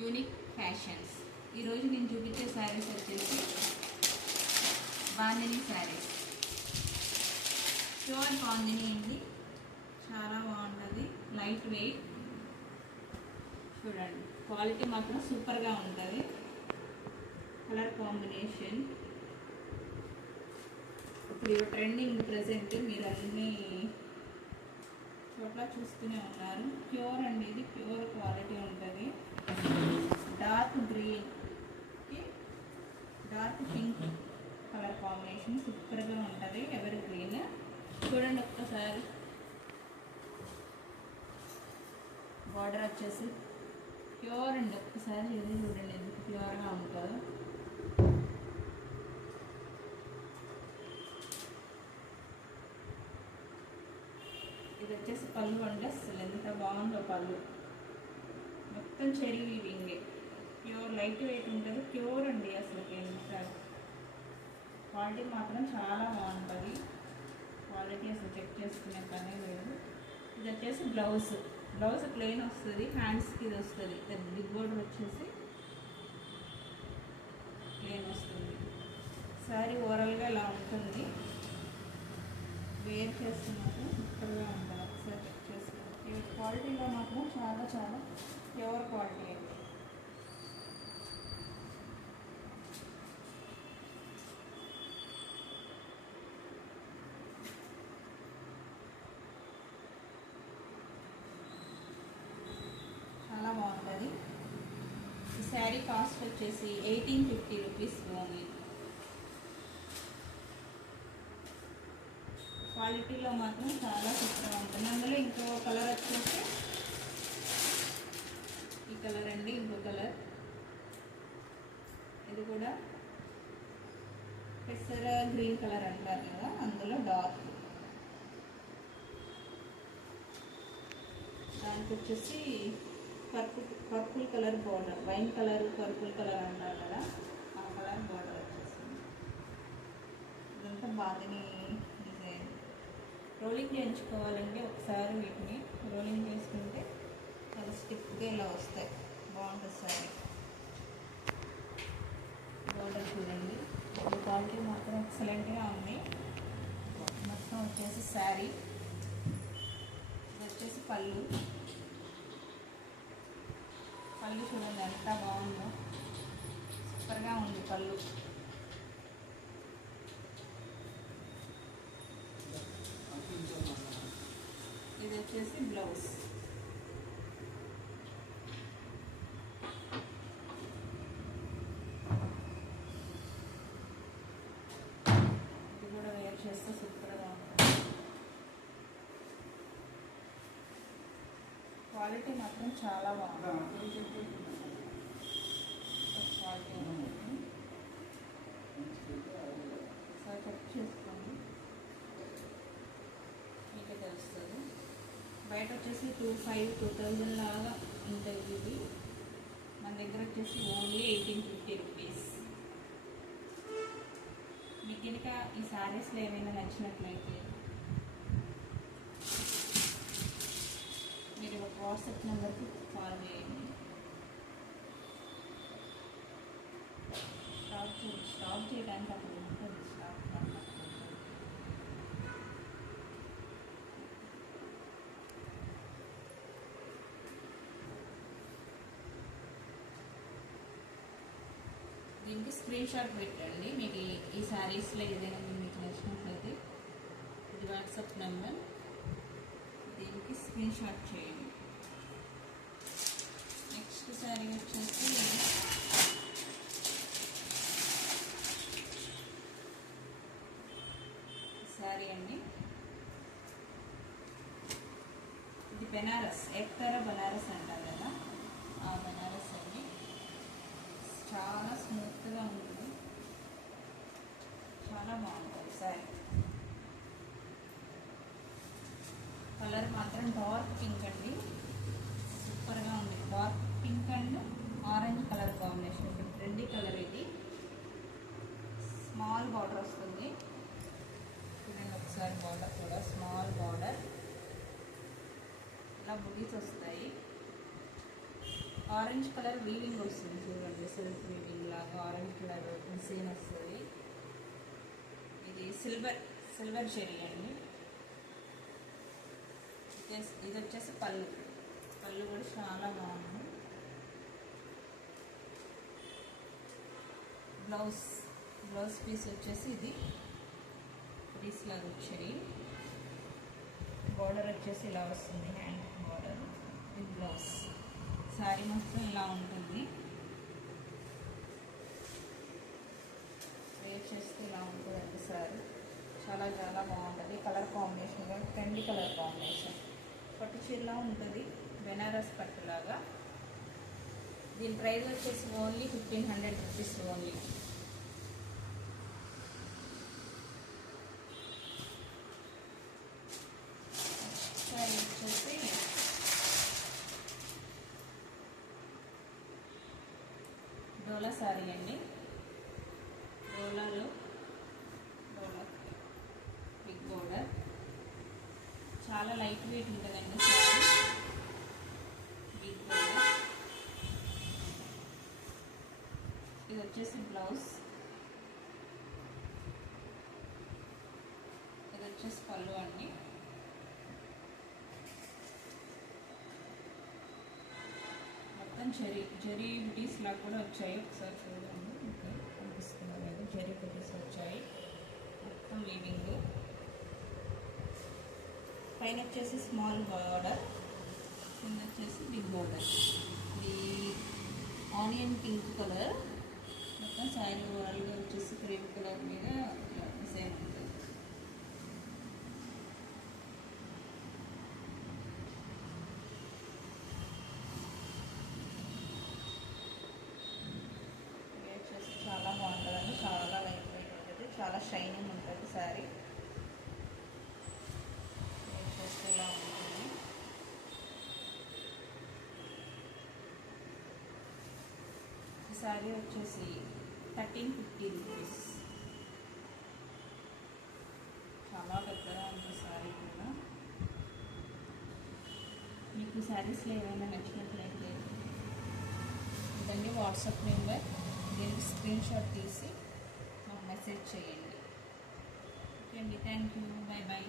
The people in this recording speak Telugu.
Unique fashions. ఈరోజు నేను చూపించే శారీస్ వచ్చేసి బాందిని శారీస్. ప్యూర్ బాందిని అండి, చాలా బాగుంటుంది, లైట్ వెయిట్. చూడండి, క్వాలిటీ మాత్రం సూపర్గా ఉంటుంది. కలర్ కాంబినేషన్ ఇప్పుడు ట్రెండింగ్ ప్రజెంట్, మీరు అన్నీ చోట్ల చూస్తూనే ఉన్నారు. ప్యూర్ అండి, ఇది ప్యూర్ క్వాలిటీ ఉంటుంది. డార్క్ గ్రీన్కి డార్క్ పింక్ కలర్ కాంబినేషన్ సూపర్గా ఉంటుంది. ఎవరి గ్రీన్ చూడండి ఒక్కసారి. బార్డర్ వచ్చేసి ప్యూర్ అండి, ఒక్కసారి ఇది చూడండి ఎంత ప్యూర్గా ఉంటుందో. ఇది వచ్చేసి పళ్ళు అంటే అసలు ఎంత బాగుందో పళ్ళు. మొత్తం cherry weaving, pure light weight ఉంటుంది. ప్యూర్ అండి, అసలు ఎంత క్వాలిటీ మాత్రం చాలా బాగుంటుంది. క్వాలిటీ అసలు చెక్ చేసుకునే పనే లేదు. ఇది వచ్చేసి బ్లౌజ్ ప్లెయిన్ వస్తుంది, హ్యాండ్స్కి ఇది వస్తుంది. బిగ్ బోర్డర్ వచ్చేసి ప్లెయిన్ వస్తుంది. శారీ ఓవరాల్గా ఇలా ఉంటుంది. వేర్ చేస్తున్నప్పుడు సూపర్గా ఉంటుంది. ఒకసారి చెక్ చేసుకోండి. ఈ క్వాలిటీలో మాత్రం చాలా చాలా ప్యూర్ క్వాలిటీ అండి. చాలా బాగుంటుంది. ఈ శారీ కాస్ట్ వచ్చేసి 1850 రూపీస్ ఓన్లీ. క్వాలిటీలో మాత్రం చాలా సూపర్గా ఉంటుంది. అందులో ఇంకో కలర్ వచ్చేసి ఈ కలర్ అండి, ఇంకో కలర్. ఇది కూడా పెసర గ్రీన్ కలర్ అంటారు కదా, అందులో డార్క్. దానికి వచ్చేసి purple colour border, wine colour purple colour అంటారు కదా, ఆ కలర్ బార్డర్ వచ్చేసింది. ఇదంతా బాందిని డిజైన్. రోలింగ్ చేయించుకోవాలంటే ఒకసారి వీటిని రోలింగ్ చేసుకుంటే చాలా స్టిఫ్గా ఇలా వస్తాయి. బాగుంటుంది శారీ. బార్డర్ చూడండి, క్వాలిటీ మాత్రం ఎక్సలెంట్గా ఉంది. మొత్తం వచ్చేసి శారీ. ఇది వచ్చేసి పళ్ళు చూడండి ఎంత బాగుందో, సూపర్గా ఉంది పళ్ళు. ఇది వచ్చేసి బ్లౌజ్. ఇది కూడా వేర్ చేస్తే సూపర్గా ఉంటుంది. క్వాలిటీ మాత్రం చాలా బాగుంది. క్వాలిటీ ఒకసారి చెక్ చేసుకోండి, మీకే తెలుస్తుంది. బయట వచ్చేసి 2000 లాగా ఉంటుంది. ఇది మన దగ్గర వచ్చేసి ఓన్లీ 1850 రూపీస్. మీకు కనుక ఈ శారీస్లో ఏమైనా నచ్చినట్లయితే మీరు ఒక వాట్సాప్ నెంబర్కి కాల్ చేయండి. స్టాప్ చేయడానికి అక్కడ ఉంటుంది. స్టాప్ దీనికి స్క్రీన్ షాట్ పెట్టండి. మీకు ఈ శారీస్లో ఏదైనా మీకు నచ్చినట్లయితే ఇది వాట్సాప్ నెంబర్, దీనికి స్క్రీన్ షాట్ చేయండి. నెక్స్ట్ శారీ వచ్చేసి శారీ అండి, ఇది బెనారస్, ఏక్తారా బనారస్ అంటారు కదా, ఆ బనారస్ అండి. చాలా స్మూత్గా ఉంటుంది, చాలా బాగుంటుంది శారీ. కలర్ మాత్రం డార్క్ పింక్ అండి, సూపర్గా ఉంది. Dark pink and orange colour combination, trendy colour ఇది. స్మాల్ బార్డర్ వస్తుంది చూడండి ఒకసారి. బార్డర్ కూడా స్మాల్ బార్డర్, ఇలా బుటీస్ వస్తాయి. ఆరెంజ్ కలర్ వీవింగ్ వస్తుంది చూడండి, సెల్ఫ్ వీవింగ్ లాగా ఆరెంజ్ కలర్ డిజైన్ వస్తుంది. ఇది సిల్వర్ జెరీ అండి. ఇది వచ్చేసి పళ్ళు కూడా చాలా బాగుంది. బ్లౌజ్ పీస్ వచ్చేసి ఇది పీస్ లాగా వచ్చాయి. బార్డర్ వచ్చేసి ఇలా వస్తుంది, hand border with blouse. Sari మొత్తం ఇలా ఉంటుంది. వేర్ చేస్తే ఇలా ఉంటుందండి శారీ. చాలా చాలా బాగుంటుంది. కలర్ కాంబినేషన్ కూడా ట్రెండీ కలర్ కాంబినేషన్. పట్టు చీరలా ఉంటుంది, బెనారస్ పట్టులాగా. దీని ప్రైస్ వచ్చేసి ఓన్లీ 1500 రూపీస్ ఓన్లీ. సారీ వచ్చేసి డోలా సారీ అండి. డోలా బిగ్ బోర్డర్, చాలా లైట్ వెయిట్ ఉంటుందండి సారీ. Big border. ఇది వచ్చేసి బ్లౌజ్, ఇది వచ్చేసి పళ్ళు అండి. మొత్తం జరీ బుటీస్ లాగా కూడా వచ్చాయి. ఒకసారి చూడండి, ఇంకా కనిపిస్తున్నారు లేదు, జరీ బుటీస్ వచ్చాయి. మొత్తం వీవింగ్. పైన వచ్చేసి స్మాల్ బార్డర్, కింద వచ్చేసి బిగ్ బార్డర్. ఇది ఆనియన్ పింక్ కలర్. మొత్తం శారీ ఓవరాల్గా వచ్చేసి క్రీమ్ కలర్ మీద డిజైన్ ఉంటుంది. వచ్చేసి చాలా బాగుంటుందండి, చాలా లైట్ వెయిట్ ఉంటుంది, చాలా షైనింగ్ ఉంటుంది శారీ. వచ్చేసి ఇలా ఉంటుంది. ఈ శారీ వచ్చేసి 1350 రూపీస్. చాలా పెద్దగా ఉంది శారీ కూడా. మీకు శారీస్లో ఏమైనా నచ్చినట్లయితే ఇదండి వాట్సాప్ నెంబర్, దీనికి స్క్రీన్ షాట్ తీసి మాకు మెసేజ్ చేయండి. ఓకే అండి, థ్యాంక్ యూ, బాయ్ బాయ్.